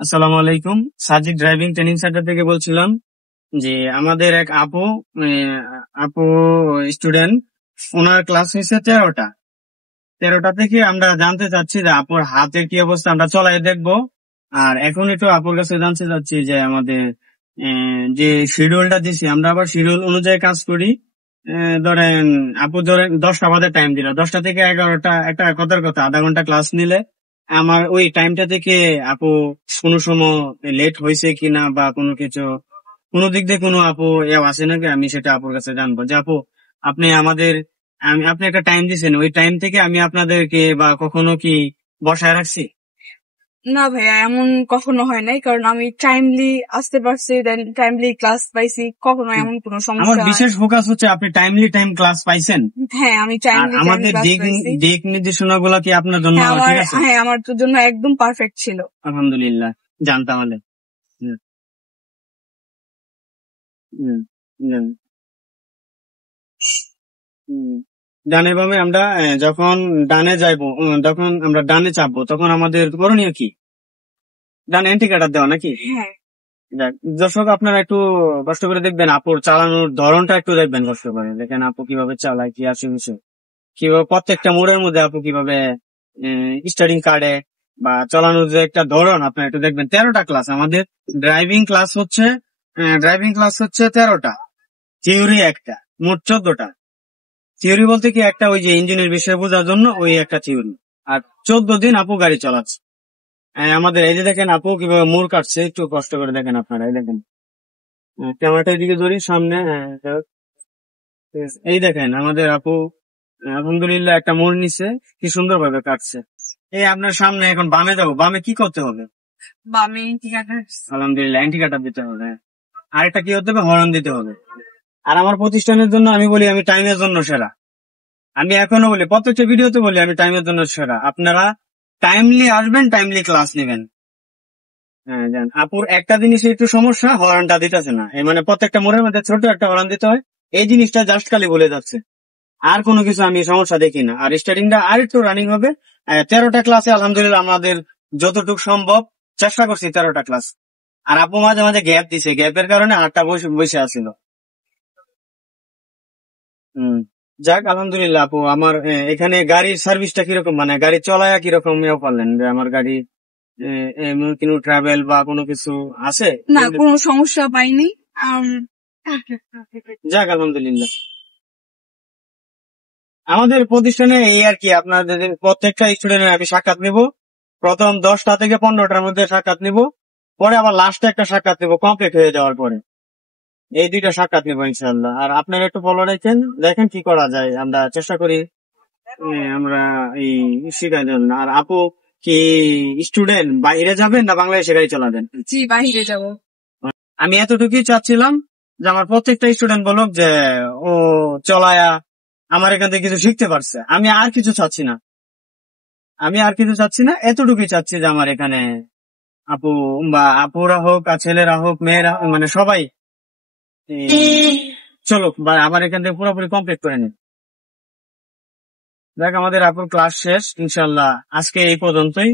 আসসালামু আলাইকুম। Sajid driving training centre থেকে বলছিলাম যে আমাদের এক আপু আপু স্টুডেন্ট, ওনার ক্লাস হয়েছে 13টা থেকে আমরা জানতে চাচ্ছি যে আপুর হাতের কি অবস্থা, আমরা চলাই দেখবো। আর এখন একটু আপুর কাছে জানতে চাচ্ছি যে আমাদের যে শিডিউলটা দিছি আমরা আবার শিডিউল অনুযায়ী কাজ করি। ধরেন আপু ধরেন 10টা বাদে টাইম দিল, 10টা থেকে 11টা, একটা কথার কথা আধা ঘন্টা ক্লাস নিলে আমার ওই টাইমটা থেকে আপু কোনো সময় লেট হয়েছে কিনা বা কোনো কিছু, কোনো দিক দিয়ে কোনো আপু আছে নাকি, আমি সেটা আপুর কাছে জানবো যে আপু আপনি আমাদের, আপনি একটা টাইম দিয়েছেন, ওই টাইম থেকে আমি আপনাদেরকে বা কখনো কি বসায় রাখছি? না ভাইয়া, এমন কখনো হয় নাই, কারণ আমি টাইমলি আসতে পারছি, দেন টাইমলি ক্লাস পাইছি, কখনো এমন কোনো আমার সমস্যা বিশেষ ফোকাস হচ্ছে আপনি টাইম ক্লাস পাইছেন। হ্যাঁ, আমি আর টাইমলি আমাদের ক্লাস পাইছি। দিক নির্দেশনা গুলা কি আপনার জন্য হ্যাঁ, ঠিক আছে? আমার জন্য একদম পারফেক্ট ছিল। আলহামদুলিল্লাহ। জানতাম হলে। হুম, হুম, হুম, হুম। ডানে বামে আমরা যখন ডানে যাইবো, যখন আমরা ডানে চাপবো তখন আমাদের করণীয় কি? ডানে ইন্ডিকেটর দেওয়া নাকি? হ্যাঁ, যাক, দর্শক আপনারা একটু কষ্ট করে দেখবেন, আপুর চালানোর ধরনটা একটু দেখবেন, কষ্ট করে দেখেন আপু কিভাবে চালায়, কি আসে বিষয়, কিভাবে প্রত্যেকটা মোড়ের মধ্যে আপু কিভাবে স্টারিং কাটে বা চালানোর যে একটা ধরন আপনারা একটু দেখবেন। 13টা ক্লাস আমাদের ড্রাইভিং ক্লাস হচ্ছে, 13টা, থিওরি একটা, মোট 14টা। থিওরি বলতে কি একটা ওই যে ইঞ্জিনের বিষয় বোঝার জন্য ওই একটা থিওরি, আর 14 দিন আপু গাড়ি চালাচ্ছে। আমাদের এই যে দেখেন আপু কিভাবে মোড় কাটছে, একটু কষ্ট করে দেখেন আপনারা, এই দেখেন ক্যামেরাটা এদিকে ধরি সামনে, এই দেখেন আমাদের আপু আলহামদুলিল্লাহ একটা মোড় নিছে, কি সুন্দর ভাবে কাটছে। এই আপনার সামনে এখন বামে যাবো, বামে কি করতে হবে? বামে ইন্ডিকেটর। আলহামদুলিল্লাহ ইন্ডিকেটর দিতে হবে। আরেকটা কি হতে হবে, হর্ন দিতে হবে। আর আমার প্রতিষ্ঠানের জন্য আমি বলি আমি টাইমের জন্য সেরা। আমি এখনো বলি, প্রত্যেকটা ভিডিওতে বলি আমি টাইমের জন্য সেরা। আপনারা টাইমলি আসবেন, টাইমলি ক্লাস নেবেন। হ্যাঁ জান, আপুর একটা জিনিস একটু সমস্যা, হর্নটা দিতেছে না। এই মানে প্রত্যেকটা মোড়ের মধ্যে ছোট একটা হর্ন দিতে হয়, এই জিনিসটা জাস্ট খালি বলে যাচ্ছে, আর কোনো কিছু আমি সমস্যা দেখি না। আর স্টার্টিংটা আর একটু রানিং হবে। 13টা ক্লাসে আলহামদুলিল্লাহ আমাদের যতটুকু সম্ভব চেষ্টা করছি 13টা ক্লাস। আর আপু মাঝে মাঝে গ্যাপ দিছে, গ্যাপের কারণে আটটা বসে বসে আসছিল। হম। যাক আলহামদুলিল্লাহ আপু, আমার এখানে গাড়ির সার্ভিসটা কিরকম, মানে গাড়ি চলায় কিরকম পারলেন যে আমার গাড়ি কোনো ট্রাভেল বা কোনো কিছু আছে? না, কোনো সমস্যা পাইনি। আম, যাক আলহামদুলিল্লাহ। আমাদের প্রতিষ্ঠানে এই আর কি, আপনাদের প্রত্যেকটা স্টুডেন্টের আমি সাক্ষাৎ নিব। প্রথম 10টা থেকে 15টার মধ্যে সাক্ষাৎ নিব, পরে আবার লাস্টে একটা সাক্ষাৎ নিব কমপ্লিট হয়ে যাওয়ার পরে। এই 2টা সাক্ষাৎ নিব ইনশাল্লাহ। আর আপনারা একটু ফলো রাখেন, দেখেন কি করা যায়, আমরা চেষ্টা করি আমরা এই শিখাই দেন। আর আপু কি স্টুডেন্ট বাইরে যাবেন না বাংলাদেশে গাড়ি চালাবেন? জি, বাহিরে যাব। আমি এতটুকুই চাচ্ছিলাম যে আমার প্রত্যেকটা স্টুডেন্ট বলুক যে ও চলায়া আমার এখান থেকে কিছু শিখতে পারছে। আমি আর কিছু চাচ্ছি না, এতটুকুই চাচ্ছি যে আমার এখানে আপু বা আপুরা হোক আর ছেলেরা হোক মেয়েরা হোক, মানে সবাই চলুক বা আমার এখান থেকে পুরোপুরি কমপ্লিট করে নিন। দেখ আমাদের আপুর ক্লাস শেষ ইনশাল্লাহ, আজকে এই পর্যন্তই।